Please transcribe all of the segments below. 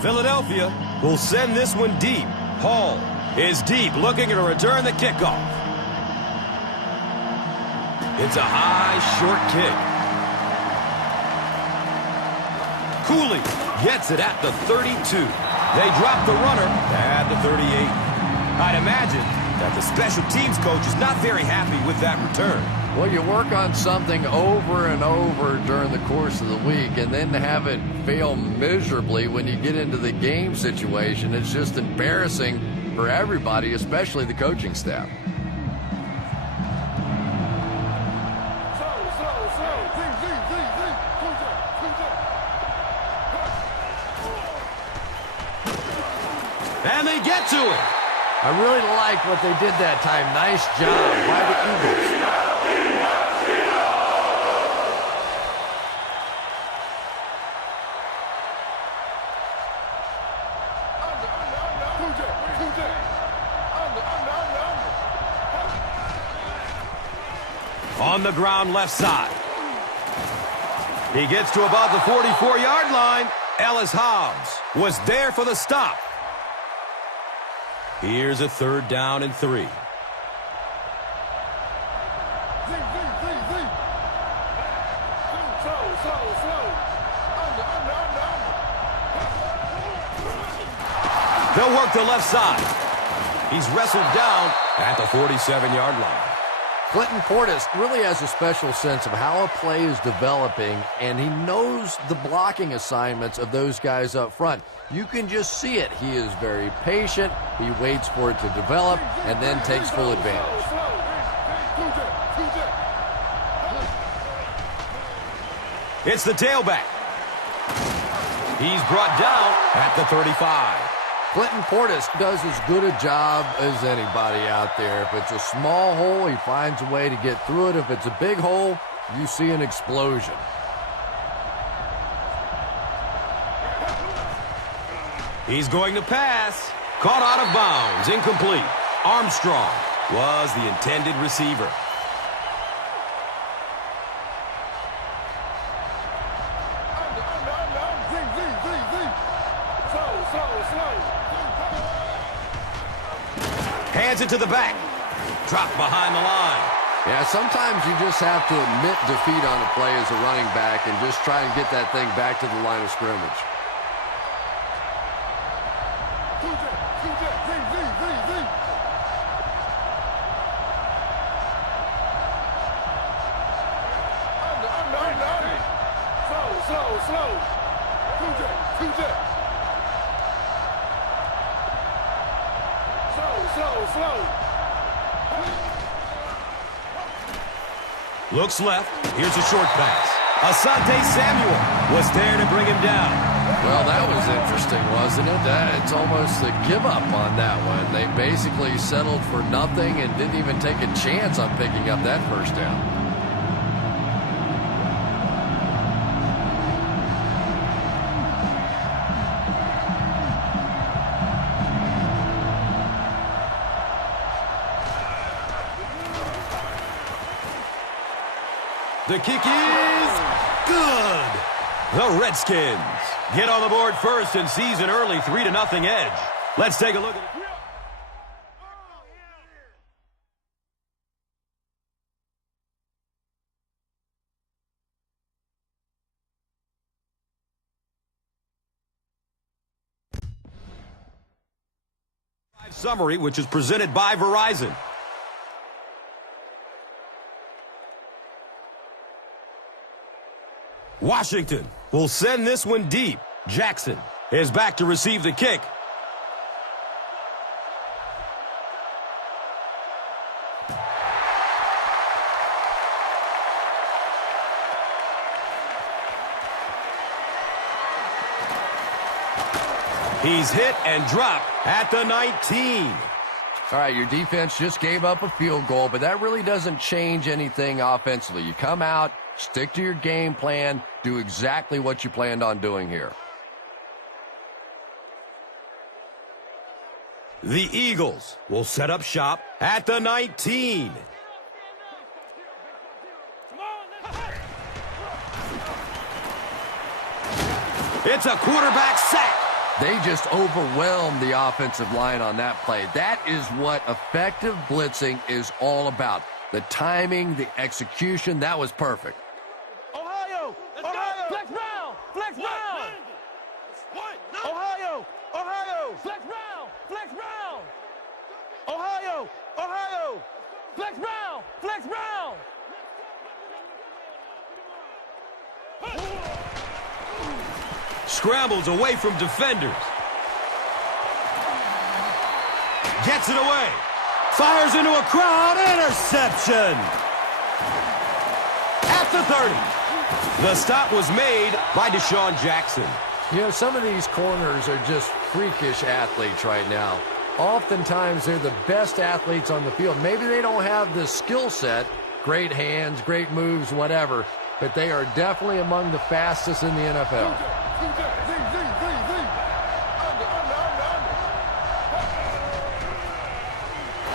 Philadelphia will send this one deep. Hall is deep, looking to return the kickoff. It's a high, short kick. Cooley gets it at the 32. They drop the runner at the 38. I'd imagine that the special teams coach is not very happy with that return. Well, you work on something over and over during the course of the week, and then to have it fail miserably when you get into the game situation, it's just embarrassing for everybody, especially the coaching staff. And they get to it. I really like what they did that time. Nice job by the Eagles. On the ground left side. He gets to about the 44-yard line. Ellis Hobbs was there for the stop. Here's a 3rd down and 3. They'll work the left side. He's wrestled down at the 47-yard line. Clinton Portis really has a special sense of how a play is developing, and he knows the blocking assignments of those guys up front. You can just see it. He is very patient. He waits for it to develop and then takes full advantage. It's the tailback. He's brought down at the 35. Clinton Portis does as good a job as anybody out there. If it's a small hole, he finds a way to get through it. If it's a big hole, you see an explosion. He's going to pass. Caught out of bounds. Incomplete. Armstrong was the intended receiver. Hands it to the back. Dropped behind the line. Yeah, sometimes you just have to admit defeat on a play as a running back and just try and get that thing back to the line of scrimmage. Looks left. Here's a short pass. Asante Samuel was there to bring him down. Well, that was interesting, wasn't it? It's almost a give up on that one. They basically settled for nothing and didn't even take a chance on picking up that first down. The kick is good. The Redskins get on the board first and seize an early 3-0 edge. Let's take a look at it. Summary, which is presented by Verizon. Washington will send this one deep. Jackson is back to receive the kick. He's hit and dropped at the 19. All right, your defense just gave up a field goal, but that really doesn't change anything offensively. You come out, stick to your game plan, do exactly what you planned on doing here. The Eagles will set up shop at the 19. It's a quarterback sack. They just overwhelmed the offensive line on that play. That is what effective blitzing is all about. The timing, the execution, that was perfect. Ohio! Ohio! Flex Brown! Flex Brown! Ohio! Ohio! Flex Brown! Flex Brown! Ohio! Ohio! Flex Brown! Flex Brown! Scrambles away from defenders. Gets it away. Fires into a crowd. Interception. At the 30. The stop was made by Deshaun Jackson. You know, some of these corners are just freakish athletes right now. Oftentimes, they're the best athletes on the field. Maybe they don't have the skill set, great hands, great moves, whatever, but they are definitely among the fastest in the NFL.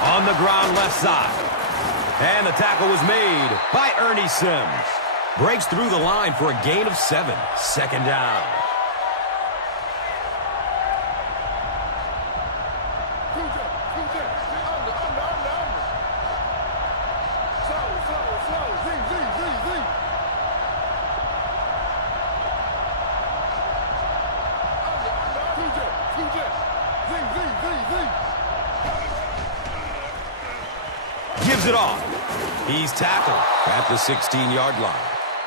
On the ground left side. And the tackle was made by Ernie Sims. Breaks through the line for a gain of 7. Second down. Gives it off. He's tackled at the 16-yard line.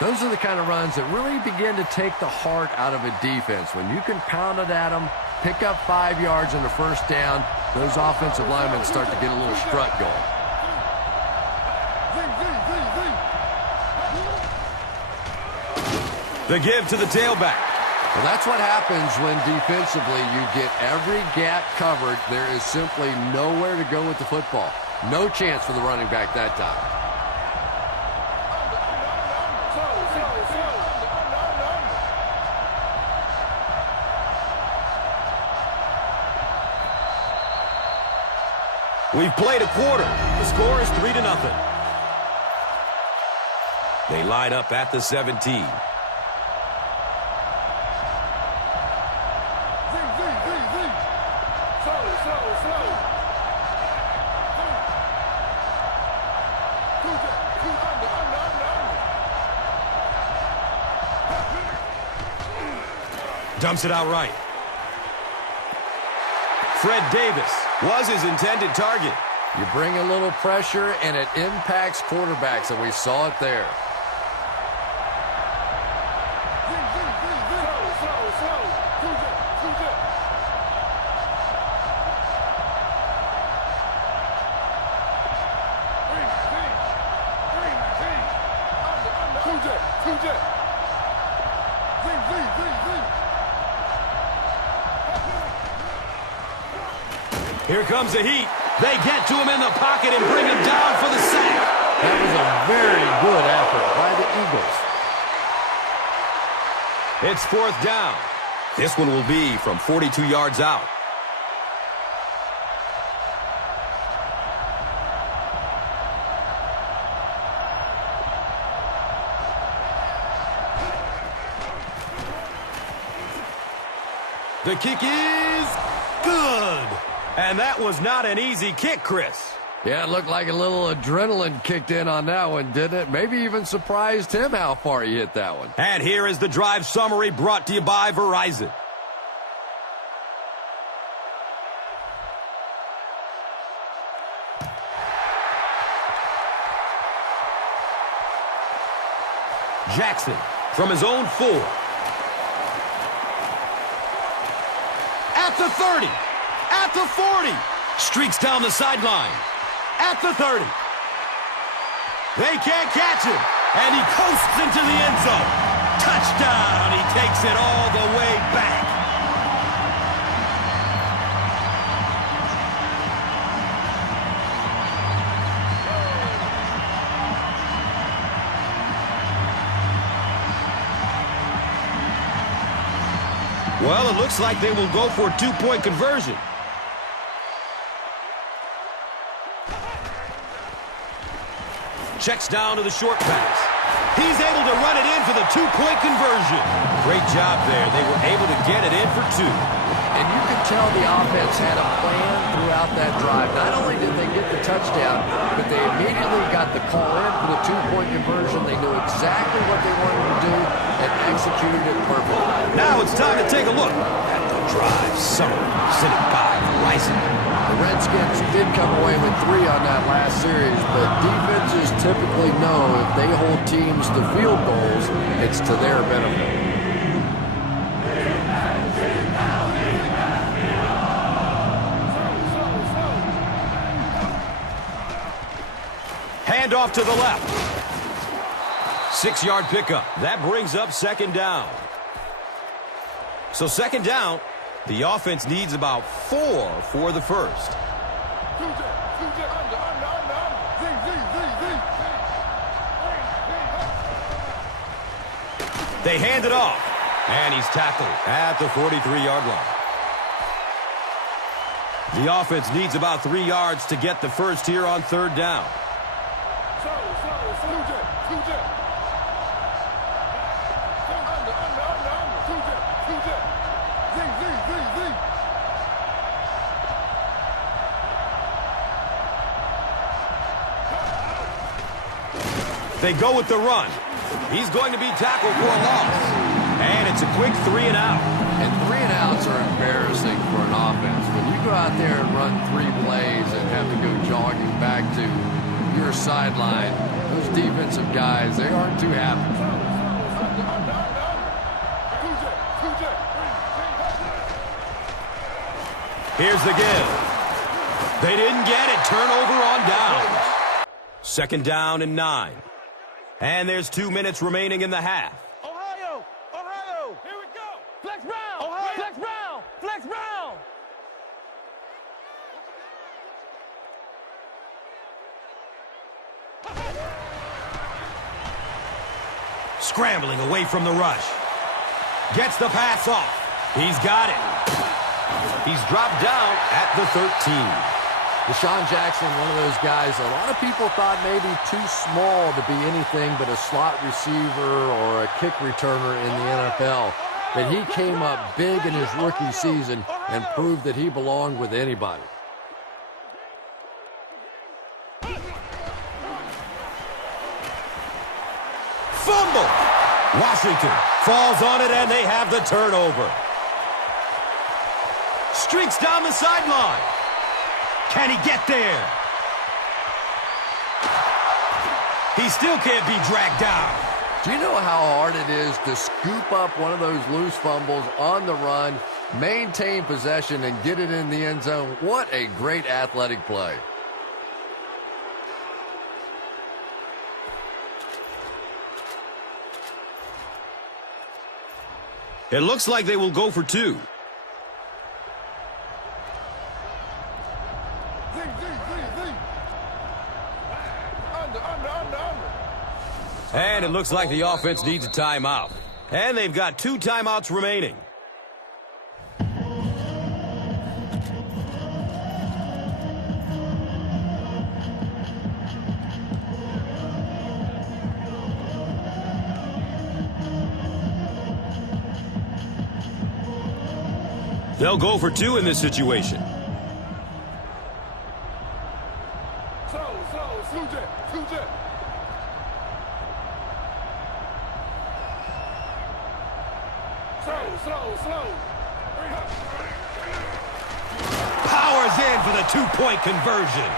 Those are the kind of runs that really begin to take the heart out of a defense. When you can pound it at them, pick up 5 yards and a first down, those offensive linemen start to get a little strut going. The give to the tailback. Well, that's what happens when defensively you get every gap covered. There is simply nowhere to go with the football. No chance for the running back that time. We've played a quarter. The score is 3-0. They line up at the 17. Dumps it out right. Fred Davis was his intended target. You bring a little pressure, and it impacts quarterbacks, and we saw it there. Here comes the heat. They get to him in the pocket and bring him down for the sack. That was a very good effort by the Eagles. It's 4th down. This one will be from 42 yards out. The kick is good. And that was not an easy kick, Chris. Yeah, it looked like a little adrenaline kicked in on that one, didn't it? Maybe even surprised him how far he hit that one. And here is the drive summary brought to you by Verizon. Jackson from his own 4. At the 30. At the 40. Streaks down the sideline. At the 30. They can't catch him. And he coasts into the end zone. Touchdown. He takes it all the way back. Well, it looks like they will go for a two-point conversion. Checks down to the short pass. He's able to run it in for the two-point conversion. Great job there. They were able to get it in for two. And you could tell the offense had a plan throughout that drive. Not only did they get the touchdown, but they immediately got the call in for the two-point conversion. They knew exactly what they wanted to do and executed it perfectly. Now it's time to take a look at the drive summary presented by Verizon. The Redskins did come away with 3 on that last series, but defenses typically know if they hold teams to field goals, it's to their benefit. Handoff to the left. 6-yard pickup. That brings up second down. So second down, the offense needs about 4 for the first. They hand it off, and he's tackled at the 43-yard line. The offense needs about 3 yards to get the first here on third down. They go with the run. He's going to be tackled for a loss. And it's a quick 3 and out. And 3 and outs are embarrassing for an offense. When you go out there and run 3 plays and have to go jogging back to your sideline, those defensive guys, they aren't too happy. Here's the give. They didn't get it. Turnover on down. Second down and 9. And there's 2 minutes remaining in the half. Ohio! Ohio! Here we go! Flex round! Ohio! Flex round! Flex round! Scrambling away from the rush. Gets the pass off. He's got it. He's dropped down at the 13. Deshaun Jackson, one of those guys a lot of people thought maybe too small to be anything but a slot receiver or a kick returner in the NFL. But he came up big in his rookie season and proved that he belonged with anybody. Fumble! Washington falls on it and they have the turnover. Streaks down the sideline. Can he get there? He still can't be dragged down. Do you know how hard it is to scoop up one of those loose fumbles on the run, maintain possession, and get it in the end zone? What a great athletic play. It looks like they will go for 2. And it looks like the offense needs a timeout. And they've got 2 timeouts remaining. They'll go for 2 in this situation. Powers in for the 2-point conversion.